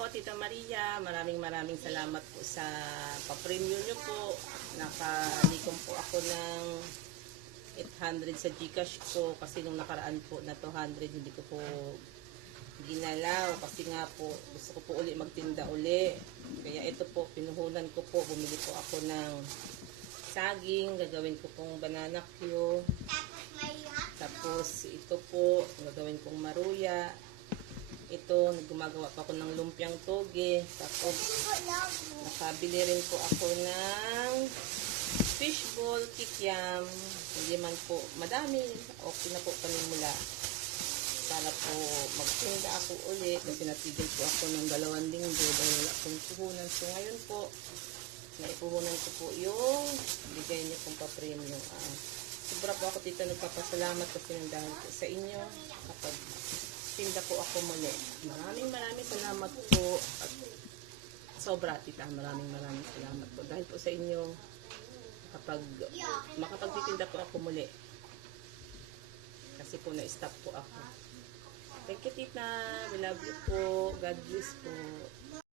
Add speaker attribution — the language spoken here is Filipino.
Speaker 1: po, Tita Maria. Maraming maraming salamat po sa pa-premium nyo po. Nakalikom po ako ng 800 sa Gcash ko kasi nung nakaraan po na 200 hindi ko po ginalaw kasi nga po gusto ko po uli magtinda uli. Kaya ito po, pinuhunan ko po. Bumili po ako ng saging. Gagawin ko pong banana Q. Tapos ito po, gagawin kong maruya. Ito, gumagawa pa ako ng lumpiang toge. Tapos, nakabili rin po ako ng fishball kikiam. Hindi man po madami. Okay na po panimula. Para po magtinda ako uli kasi natigil po ako ng dalawang linggo dahil wala akong puhunan. So ngayon po, naipuhunan ko po yung bigay niyo pong pa-premium. Ah, sobra po ako dito nagpapasalamat kasi ng dahil sa inyo kapag tinda po ako muli. Maraming maraming salamat po at sobra tita, maraming maraming salamat po dahil po sa inyo kapag makapagtitinda po ako muli. Kasi po na-stop po ako. Thank you, tita. We love you po. God bless po.